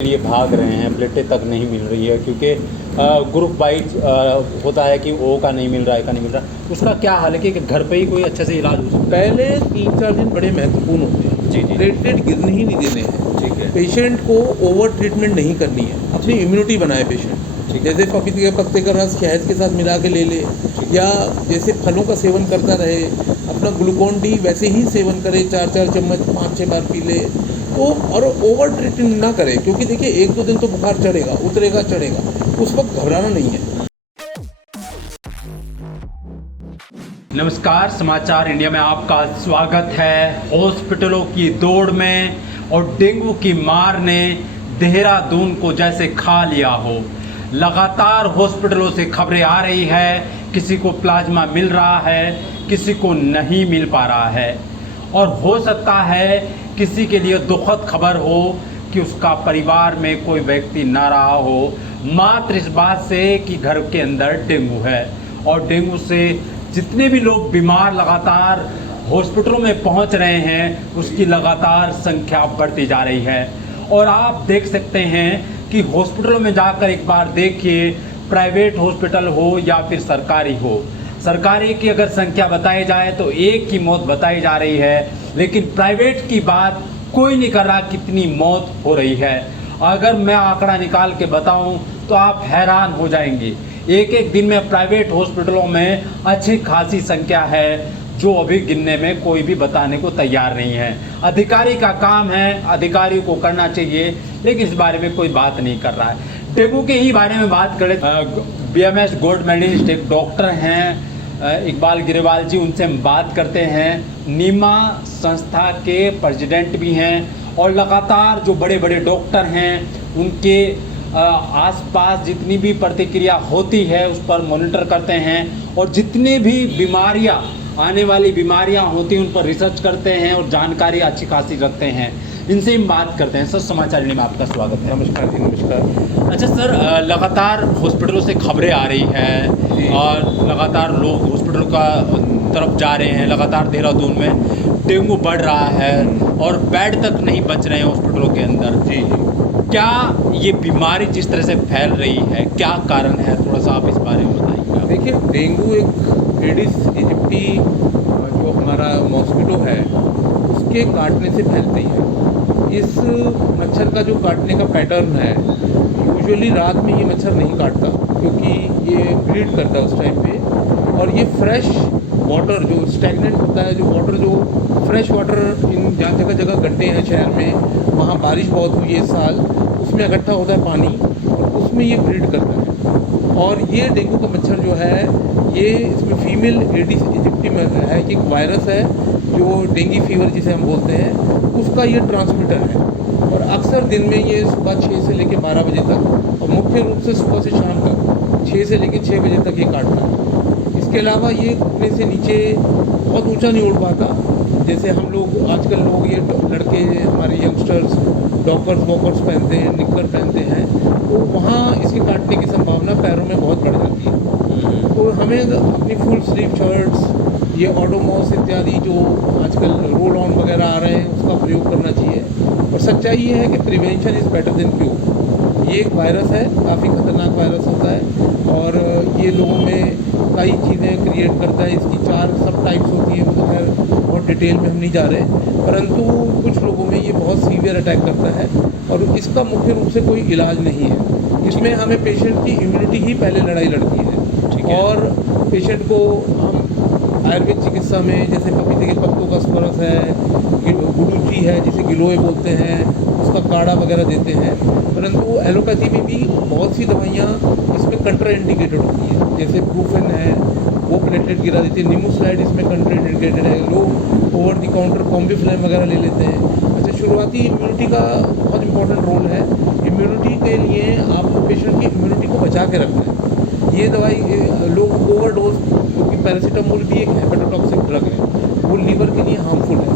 लिए भाग रहे हैं, प्लेटें तक नहीं मिल रही है क्योंकि ग्रुप वाइज होता है कि ओ का नहीं मिल रहा है, का नहीं मिल रहा। उसका क्या हाल है कि घर पे ही कोई अच्छे से इलाज हो सकता है? पहले 3-4 दिन बड़े महत्वपूर्ण होते हैं। जी जी प्लेटलेट गिरने ही नहीं देने हैं। ठीक है। पेशेंट को ओवर ट्रीटमेंट नहीं करनी है, अपनी इम्यूनिटी बनाए पेशेंट। ठीक है। जैसे पपीते के पत्ते का रस शहद के साथ मिला के ले ले, या जैसे फलों का सेवन करता रहे, अपना ग्लूकोन डी वैसे ही सेवन करे, 4-4 चम्मच 5-6 बार पी ले। तो और ओवर ट्रीटमेंट ना करे, क्योंकि देखिए 1-2 दिन तो बुखार चढ़ेगा, उतरेगा, चढ़ेगा, उस वक्त घबराना नहीं है। नमस्कार, समाचार इंडिया में आपका स्वागत है। हॉस्पिटलों की दौड़ में और डेंगू की मार ने देहरादून को जैसे खा लिया हो। लगातार हॉस्पिटलों से खबरें आ रही है, किसी को प्लाज्मा मिल रहा है, किसी को नहीं मिल पा रहा है। और हो सकता है किसी के लिए दुखद खबर हो कि उसका परिवार में कोई व्यक्ति ना रहा हो, मात्र इस बात से कि घर के अंदर डेंगू है। और डेंगू से जितने भी लोग बीमार लगातार हॉस्पिटलों में पहुंच रहे हैं, उसकी लगातार संख्या बढ़ती जा रही है। और आप देख सकते हैं कि हॉस्पिटलों में जाकर एक बार देखिए, प्राइवेट हॉस्पिटल हो या फिर सरकारी हो। सरकारी की अगर संख्या बताई जाए तो एक की मौत बताई जा रही है, लेकिन प्राइवेट की बात कोई नहीं कर रहा कितनी मौत हो रही है। अगर मैं आंकड़ा निकाल के बताऊं तो आप हैरान हो जाएंगे। एक एक दिन में प्राइवेट हॉस्पिटलों में अच्छी खासी संख्या है, जो अभी गिनने में कोई भी बताने को तैयार नहीं है। अधिकारी का काम है, अधिकारी को करना चाहिए, लेकिन इस बारे में कोई बात नहीं कर रहा है। डेंगू के ही बारे में बात करें, बीएमएस गोल्ड मेडलिस्ट एक डॉक्टर हैं इकबाल गिरेवाल जी, उनसे हम बात करते हैं। नीमा संस्था के प्रेसिडेंट भी हैं और लगातार जो बड़े बड़े डॉक्टर हैं उनके आसपास जितनी भी प्रतिक्रिया होती है उस पर मॉनिटर करते हैं, और जितने भी बीमारियां आने वाली बीमारियां होती हैं उन पर रिसर्च करते हैं और जानकारी अच्छी खासी रखते हैं। इनसे हम बात करते हैं। सर, समाचार में आपका स्वागत है। नमस्कार जी, नमस्कार। अच्छा सर, लगातार हॉस्पिटलों से खबरें आ रही हैं और लगातार लोग हॉस्पिटल का तरफ जा रहे हैं। लगातार देहरादून में डेंगू बढ़ रहा है और बेड तक नहीं बच रहे हैं हॉस्पिटलों के अंदर। जी जी। क्या ये बीमारी जिस तरह से फैल रही है, क्या कारण है, थोड़ा सा आप इस बारे में बताइए। देखिए, डेंगू एक एडिस इजिप्टी जो हमारा मॉस्किटो है उसके काटने से फैलती है। इस मच्छर का जो काटने का पैटर्न है, यूजुअली रात में ये मच्छर नहीं काटता क्योंकि ये ब्रीड करता है उस टाइम पे। और ये फ्रेश वाटर जो स्टैगनेंट होता है, जो वाटर जो फ्रेश वाटर इन जहाँ जगह जगह गड्ढे हैं शहर में, वहाँ बारिश बहुत हुई है इस साल, उसमें इकट्ठा होता है पानी और उसमें ये ब्रीड करता है। और ये डेंगू का मच्छर जो है, ये इसमें फीमेल एडिस इजिप्टी में है कि एक वायरस है जो डेंगी फीवर जिसे हम बोलते हैं, उसका ये ट्रांसमीटर है। और अक्सर दिन में ये सुबह 6 से लेकर 12 बजे तक, और मुख्य रूप से सुबह से शाम तक 6 से लेकर 6 बजे तक ये काटता है। इसके अलावा ये घुटने से नीचे बहुत ऊंचा नहीं उड़ पाता। जैसे हम लोग आजकल लोग, ये लड़के हमारे यंगस्टर्स डॉकर्स वॉकर्स पहनते हैं, निक्कर पहनते हैं, तो वहाँ इसके काटने की संभावना पैरों में बहुत बढ़ जाती है। तो हमें अपनी फुल स्लीव शर्ट्स, ये ऑडोमॉस इत्यादि जो आजकल रोल ऑन वगैरह आ रहे हैं, उसका प्रयोग करना चाहिए। और सच्चाई ये है कि prevention is better than cure. ये एक वायरस है, काफ़ी खतरनाक वायरस होता है, और ये लोगों में कई चीज़ें क्रिएट करता है। इसकी 4 सब टाइप्स होती हैं, वो तो खैर बहुत डिटेल में हम नहीं जा रहे, परंतु कुछ लोगों में ये बहुत सीवियर अटैक करता है और इसका मुख्य रूप से कोई इलाज नहीं है। इसमें हमें पेशेंट की इम्यूनिटी ही पहले लड़ाई लड़ती है। और पेशेंट को हम आयुर्वेद चिकित्सा में जैसे पपीते के पत्तों का स्पर्श है, गुडूची है जिसे गिलोय बोलते हैं, उसका काढ़ा वगैरह देते हैं। परंतु एलोपैथी में भी बहुत सी दवाइयाँ इसमें कंट्रा इंडिकेटेड होती हैं, जैसे ब्रूफेन है, वो प्लेटलेट गिरा देती है। निमोस्लाइड इसमें कंट्रा इंडिकेटेड है। लोग ओवर द काउंटर कॉम्बिफ्लेम वगैरह ले लेते हैं। अच्छा, शुरुआती इम्यूनिटी का बहुत इंपॉर्टेंट रोल है। इम्यूनिटी के लिए आपको पेशेंट की इम्यूनिटी को बचा के रखना है। ये दवाई लोग ओवरडोज, क्योंकि पैरासीटामोल भी एक हेपेटोटॉक्सिक ड्रग है, वो लीवर के लिए हार्मफुल है,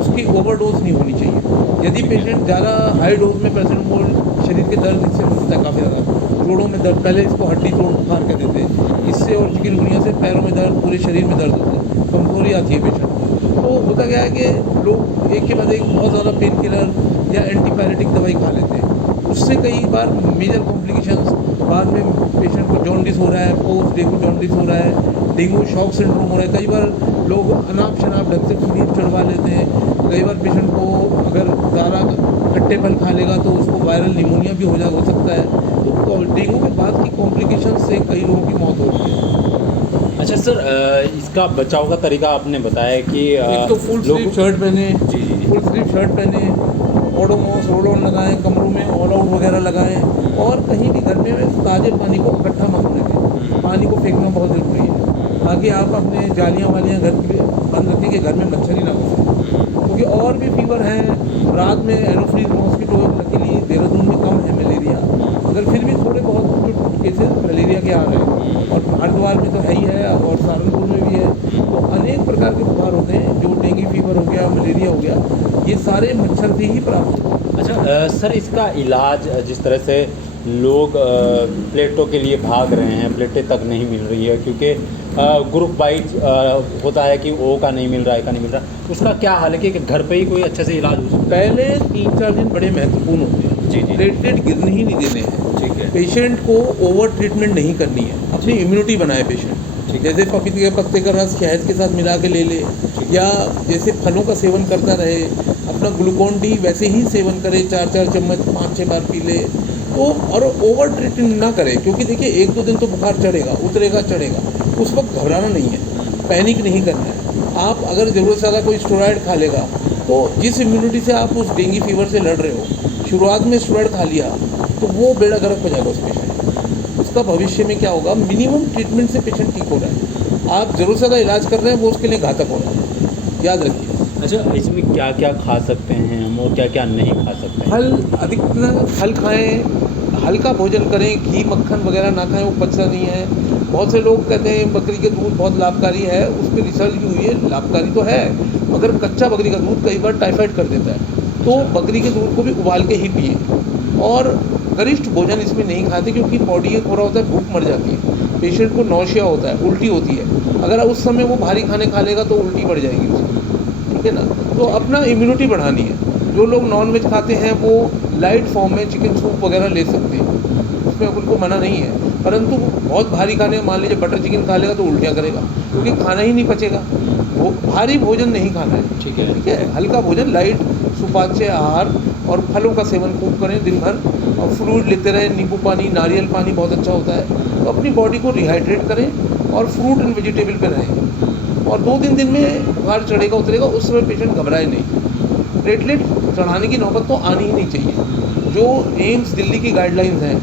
उसकी ओवरडोज नहीं होनी चाहिए। यदि पेशेंट ज़्यादा हाई डोज में पैरासीटामोल, शरीर के दर्द इससे होता है काफ़ी ज़्यादा, जोड़ों में दर्द, पहले इसको हड्डी तोड़ बुखार कहते थे, इससे और चिकनगुनिया से पैरों में दर्द, पूरे शरीर में दर्द होता है, कमजोरी आती है पेशेंट को। तो होता क्या है कि लोग एक के बाद एक बहुत ज़्यादा पेन किलर या एंटीपायरेटिक दवाई खा लेते हैं। उससे कई बार मेजर कॉम्प्लिकेशंस, बाद में पेशेंट को जॉन्डिस हो रहा है, पोस्ट डेंगू जॉन्डिस हो रहा है, डेंगू शॉक सिंड्रोम हो रहा है। कई बार लोग अनाप शनाप ढंग से फ्लूइड चढ़वा लेते हैं। कई बार पेशेंट को अगर ज़्यादा खट्टे फल खा लेगा तो उसको वायरल निमोनिया भी हो सकता है। तो डेंगू के बाद की कॉम्प्लिकेशन से कई लोगों की मौत हो रही है। अच्छा सर, इसका बचाव का तरीका आपने बताया कि एक तो फुल स्लीव शर्ट पहने, जी जी जी। फुल स्लीव शर्ट पहने, ओडोमॉस रोल ऑन लगाएं, कमरों में ऑल आउट वगैरह लगाएं, और कहीं भी घर में ताज़े पानी को इकट्ठा मत रखें। पानी को फेंकना बहुत ज़रूरी है। बाकी आप अपने जालियाँ वालियाँ घर की बंद रखें कि घर में मच्छर ही ना घुसे, क्योंकि और भी फीवर हैं। रात में एनोफ्लीज मॉस्किटो लकीली देहरादून में कम है मलेरिया, मगर फिर भी थोड़े बहुत केसेस मलेरिया के आ रहे हैं, और हरिद्वार में तो है ही है और सहारनपुर में भी है। तो अनेक प्रकार के बुखार होते हैं, जो डेंगू फीवर हो गया, मलेरिया हो गया, ये सारे मच्छर से ही प्राप्त होते हैं। अच्छा सर, इसका इलाज जिस तरह से लोग प्लेटों के लिए भाग रहे हैं, प्लेटें तक नहीं मिल रही है क्योंकि ग्रुप वाइज होता है कि ओ का नहीं मिल रहा है, का नहीं मिल रहा, उसका क्या हाल है कि घर पे ही कोई अच्छे से इलाज हो सकता है? पहले 3-4 दिन बड़े महत्वपूर्ण होते हैं। जी जी। प्लेटलेट गिरने ही नहीं देने हैं। ठीक है। पेशेंट को ओवर ट्रीटमेंट नहीं करनी है, अपनी इम्यूनिटी बनाए पेशेंट। जैसे पपीते के पत्ते का रस शहद के साथ मिला के ले ले, या जैसे फलों का सेवन करता रहे, अपना ग्लूकोन डी वैसे ही सेवन करे, 4-4 चम्मच 5-6 बार पी ले। तो और ओवर ट्रीटमेंट ना करे, क्योंकि देखिए 1-2 दिन तो बुखार चढ़ेगा, उतरेगा, चढ़ेगा, उस वक्त घबराना नहीं है, पैनिक नहीं करना है। आप अगर ज़रूरत से ज़्यादा कोई स्टेरॉइड खा लेगा, तो जिस इम्यूनिटी से आप उस डेंगू फीवर से लड़ रहे हो, शुरुआत में स्टेरॉइड खा लिया तो वो बेड़ा गर्क हो जाएगा उस पेशेंट। उसका भविष्य में क्या होगा, मिनिमम ट्रीटमेंट से पेशेंट ठीक हो रहा है, आप ज़रूरत से ज़्यादा इलाज कर रहे हैं, वो उसके लिए घातक हो रहा है, याद रखिए। अच्छा, इसमें क्या क्या खा सकते हैं हम और क्या क्या नहीं खा सकते हैं? फल, अधिकतर फल खाएं, हल्का भोजन करें, घी मक्खन वगैरह ना खाएं, वो पचता नहीं है। बहुत से लोग कहते हैं बकरी के दूध बहुत लाभकारी है, उस पर रिसर्च भी हुई है, लाभकारी तो है, मगर कच्चा बकरी का दूध कई बार टाइफाइड कर देता है। तो बकरी के दूध को भी उबाल के ही पिए, और गरिष्ठ भोजन इसमें नहीं खाते, क्योंकि बॉडी एक हो रहा होता है, भूख मर जाती है, पेशेंट को नौशिया होता है, उल्टी होती है। अगर उस समय वो भारी खाने खा लेगा तो उल्टी बढ़ जाएगी उसकी, ठीक है ना। तो अपना इम्यूनिटी बढ़ानी है। जो लोग नॉन वेज खाते हैं वो लाइट फॉर्म में चिकन सूप वगैरह ले सकते हैं, उसमें उनको मना नहीं है, परंतु बहुत भारी खाने, मान लीजिए बटर चिकन खा लेगा तो उल्टियाँ करेगा, क्योंकि खाना ही नहीं पचेगा। वो भारी भोजन नहीं खाना है, ठीक है। ठीक है। हल्का भोजन, लाइट सुपाच्य आहार, और फलों का सेवन खूब करें दिन भर, और फ्रूट लेते रहें, नींबू पानी, नारियल पानी बहुत अच्छा होता है। तो अपनी बॉडी को रिहाइड्रेट करें, और फ्रूट एंड वेजिटेबल पे रहें, और 2-3 दिन में बुखार चढ़ेगा, उतरेगा, उस समय पेशेंट घबराए नहीं। प्लेटलेट चढ़ाने की नौबत तो आनी ही नहीं चाहिए। जो एम्स दिल्ली की गाइडलाइंस हैं,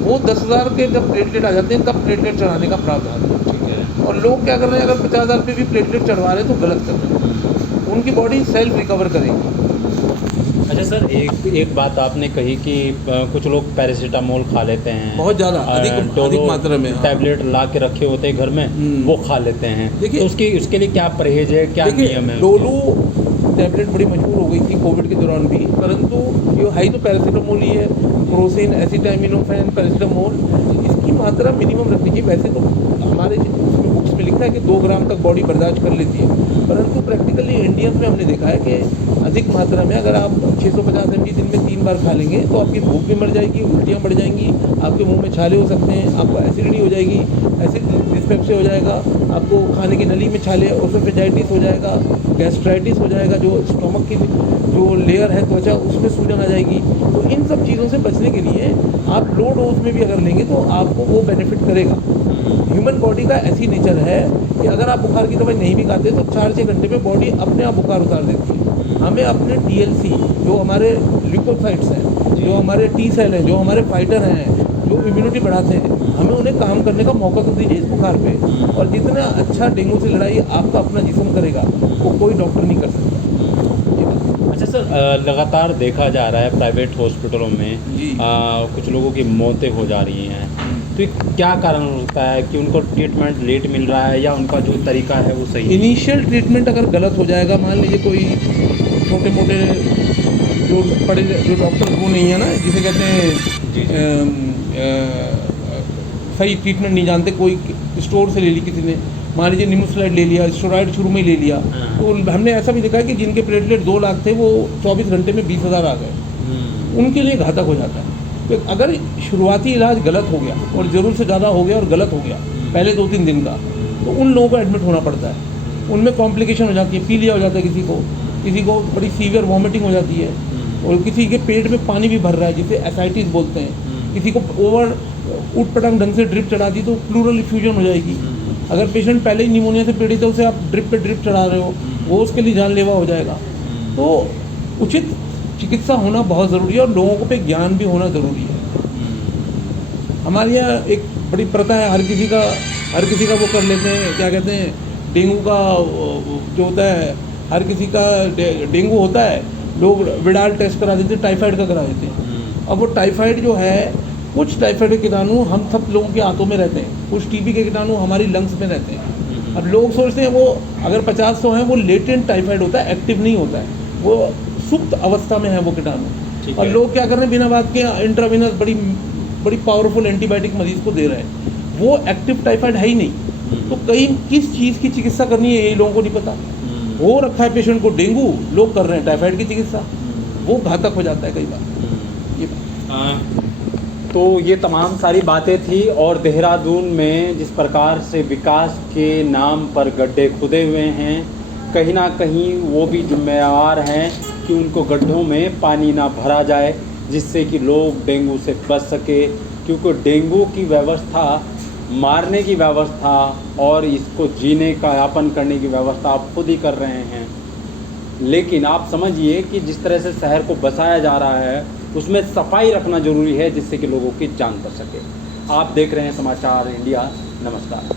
वो 10,000 के जब प्लेटलेट आ जाते हैं तब प्लेटलेट चढ़ाने का प्रावधान है, ठीक है। और लोग क्या कर रहे हैं, अगर 50,000 पे भी प्लेटलेट चढ़वा रहे हैं तो गलत कर रहे हैं। उनकी बॉडी सेल्फ रिकवर करेगी। अच्छा सर, एक बात आपने कही कि कुछ लोग पैरासीटामोल खा लेते हैं, बहुत ज़्यादा, अधिक मात्रा में, हाँ। टैबलेट ला के रखे होते हैं घर में, वो खा लेते हैं। देखिए, तो उसके लिए क्या परहेज है, क्या नियम है? डोलो टैबलेट बड़ी मशहूर हो गई थी कोविड के दौरान भी, परंतु ये हाई तो पैरासीटामोल ही है, क्रोसिन, एसिटामिनोफेन, पैरासीटामोल, इसकी मात्रा मिनिमम रखनी चाहिए। वैसे तो हमारे उसमें बुक्स में लिखा है कि 2 ग्राम तक बॉडी बर्दाश्त कर लेती है, परंतु प्रैक्टिकली इंडियंस में हमने देखा है कि अधिक मात्रा में अगर आप 650 mg दिन में 3 बार खा लेंगे तो आपकी भूख भी मर जाएगी, उल्टियाँ बढ़ जाएंगी, आपके मुंह में छाले हो सकते हैं, आपको एसिडिटी हो जाएगी, एसिड डिस्पेप्सिया हो जाएगा, आपको खाने की नली में छाले, ओसोफेजाइटिस हो जाएगा, गैस्ट्राइटिस हो जाएगा, जो स्टोमक की जो लेयर है त्वचा उसमें सूजन आ जाएगी। तो इन सब चीज़ों से बचने के लिए आप लो डोज में भी अगर लेंगे तो आपको वो बेनिफिट करेगा। ह्यूमन बॉडी का ऐसी नेचर है कि अगर आप बुखार की दवाई नहीं भी खाते तो 4-6 घंटे में बॉडी अपने आप बुखार उतार देती है। हमें अपने TLC, जो हमारे ल्यूकोसाइट्स हैं, जो हमारे T सेल हैं, जो हमारे फाइटर हैं, जो इम्यूनिटी बढ़ाते हैं, हमें उन्हें काम करने का मौका तो दीजिए इस बुखार पे। और जितना अच्छा डेंगू से लड़ाई आपका अपना जिस्म करेगा वो कोई डॉक्टर नहीं कर सकता। अच्छा सर, लगातार देखा जा रहा है प्राइवेट हॉस्पिटलों में कुछ लोगों की मौतें हो जा रही हैं, तो क्या कारण होता है कि उनको ट्रीटमेंट लेट मिल रहा है या उनका जो तरीका है वो सही है? इनिशियल ट्रीटमेंट अगर गलत हो जाएगा, मान लीजिए कोई छोटे मोटे जो डॉक्टर वो नहीं है ना, जिसे कहते हैं सही ट्रीटमेंट नहीं जानते, कोई स्टोर से ले ली किसी ने, मान लीजिए निमोस्लाइड ले लिया, स्टेरॉइड शुरू में ही ले लिया, तो हमने ऐसा भी देखा है कि जिनके प्लेटलेट 2 लाख थे वो 24 घंटे में 20,000 आ गए, उनके लिए घातक हो जाता है। तो अगर शुरुआती इलाज गलत हो गया और ज़रूरत से ज़्यादा हो गया और गलत हो गया पहले 2-3 दिन का, तो उन लोगों को एडमिट होना पड़ता है। उनमें कॉम्प्लिकेशन हो जाती है, पीलिया हो जाता है, किसी को बड़ी सीवियर वॉमिटिंग हो जाती है, और किसी के पेट में पानी भी भर रहा है जिसे एसाइटिस बोलते हैं। किसी को ओवर ऊट पटांग ढंग से ड्रिप चढ़ा दी तो प्लूरल इफ्यूजन हो जाएगी। अगर पेशेंट पहले ही निमोनिया से पीड़ित है, उसे आप ड्रिप पे ड्रिप चढ़ा रहे हो, वो उसके लिए जानलेवा हो जाएगा। तो उचित चिकित्सा होना बहुत ज़रूरी है और लोगों को पे ज्ञान भी होना ज़रूरी है। हमारे यहाँ एक बड़ी प्रथा है, हर किसी का वो कर लेते हैं, क्या कहते हैं, डेंगू का जो होता है, हर किसी का डेंगू होता है, लोग विडाल टेस्ट करा देते हैं, टाइफाइड का करा देते हैं। अब वो टाइफाइड जो है, कुछ टाइफाइड के कीटाणु हम सब लोगों के हाथों में रहते हैं, कुछ टीबी के कीटाणु हमारी लंग्स में रहते हैं। अब लोग सोचते हैं वो अगर 50-100 हैं वो लेटेंट टाइफाइड होता है, एक्टिव नहीं होता है, वो सुप्त अवस्था में है वो कीटाणु। और लोग क्या कर रहे हैं, बिना बात के इंट्रावेनस बड़ी पावरफुल एंटीबायोटिक मरीज को दे रहे हैं, वो एक्टिव टाइफाइड है ही नहीं। तो कहीं किस चीज़ की चिकित्सा करनी है ये लोगों को नहीं पता। हो रखा है पेशेंट को डेंगू, लोग कर रहे हैं टाइफाइड की चिकित्सा, वो घातक हो जाता है कई बार। ये तो ये तमाम सारी बातें थी। और देहरादून में जिस प्रकार से विकास के नाम पर गड्ढे खुदे हुए हैं, कहीं ना कहीं वो भी जिम्मेदार हैं कि उनको गड्ढों में पानी ना भरा जाए, जिससे कि लोग डेंगू से बच सके। क्योंकि डेंगू की व्यवस्था, मारने की व्यवस्था और इसको जीने का यापन करने की व्यवस्था आप खुद ही कर रहे हैं। लेकिन आप समझिए कि जिस तरह से शहर को बसाया जा रहा है, उसमें सफाई रखना ज़रूरी है, जिससे कि लोगों की जान बच सके। आप देख रहे हैं समाचार इंडिया। नमस्कार।